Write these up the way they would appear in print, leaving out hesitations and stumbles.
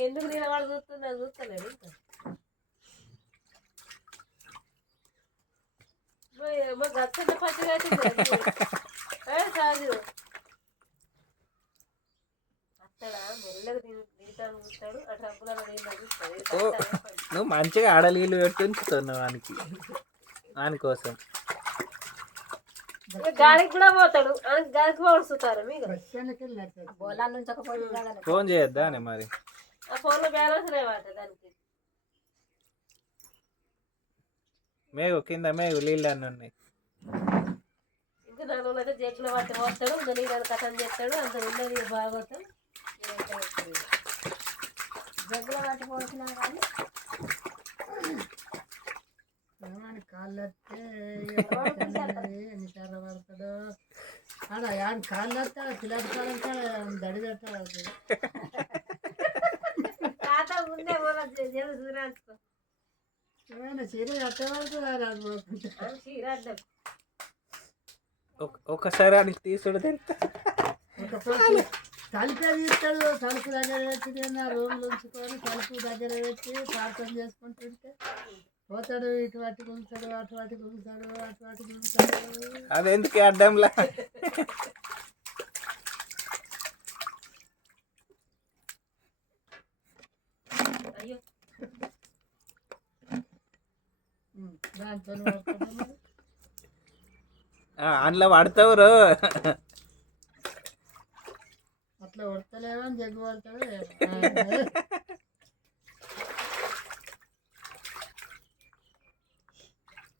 ఎందుకు నిలబడి చూస్తున్నా చూస్తలేడు గచ్చంత పచ్చిగా సాజు అత్తడా మెల్లగా దిగుతాను చూస్తాడు ఆ డబ్బులలో చూస్తాడు. నువ్వు మంచిగా ఆడలీలు పెట్టి ఉంచుతున్నావు దానికోసం గాలికి కూడా పోతాడు గాలికి పోడుస్తారు మీకు ఫోన్ చేయొద్దా మరి ఆ ఫోన్ లో బ్యాలెన్స్ లేవాట దానికి మేగు కింద మేగు నీళ్ళు అన్నీ ఉన్నాయి ఇంకా దాని అయితే జగ్గులో పట్టి పోతాడు ఇంకా నీళ్ళని కథం చేస్తాడు అంత ఉన్నది బాగోతాం జగ్గులో పట్టి పోతున్నా కానీ కాళ్ళు వస్తే ఎన్నిసార్లు పడతాడు ఆడ కాళ్ళు వస్తే పిల్లడి కాలంటే దడి పెట్టాలి తాత ముందే చూరాసుకో ఏమైనా చీర కట్టబడుతుంది చీర ఒకసారి ఆయనకి తీసుడు తలుపే తీస్తాడు తలుపు దగ్గర పెట్టి రూమ్లు ఉంచుకొని తలుపు దగ్గర పెట్టి ప్రార్థన చేసుకుంటుంటే పోతాడు ఇటు వాటి గుంజుతాడు అటు వాటి గుంజుతాడు అటు వాటి గుంజుతాడు అది ఎందుకు అడ్డంలా అయ్యో దాంతో అందులో పడతావురు అట్లా పడతలేమని జగ్గు పడతాడు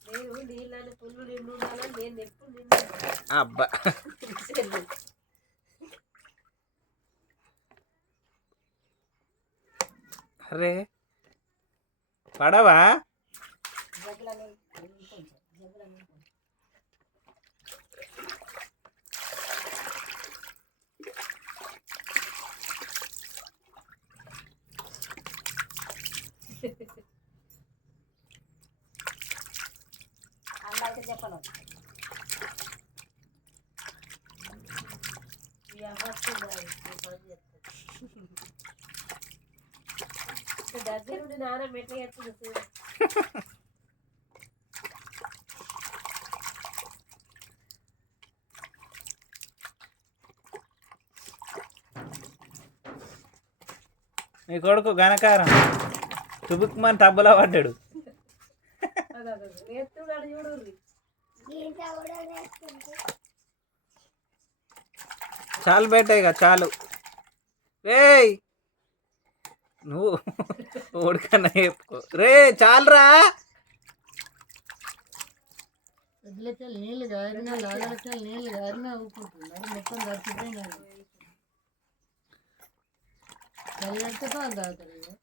నేను నీళ్ళని పుల్లు నిండు ఉండాలని నేను ఎప్పుడు నిండు అబ్బా అరే పడవా అందరికీ చెప్పను దగ్గరుండి నాన్న మెట్ల ఎత్తుంది నీ కొడుకు ఘనకారం తుబుక్మని టబ్బులా పడ్డాడు చాలు బేటగా చాలు రేయ్ నువ్వు ఓడికన్నా చెప్పుకో రే చాలురా ఎద్దులకెళ్ళి నీళ్ళు గారినా లాగలకెళ్ళి నీళ్ళు గారినా ఊపుకుంటున్నారు మొత్తం దర్శిపోయినాడు చలి కడితే పాలు తాగుతాడు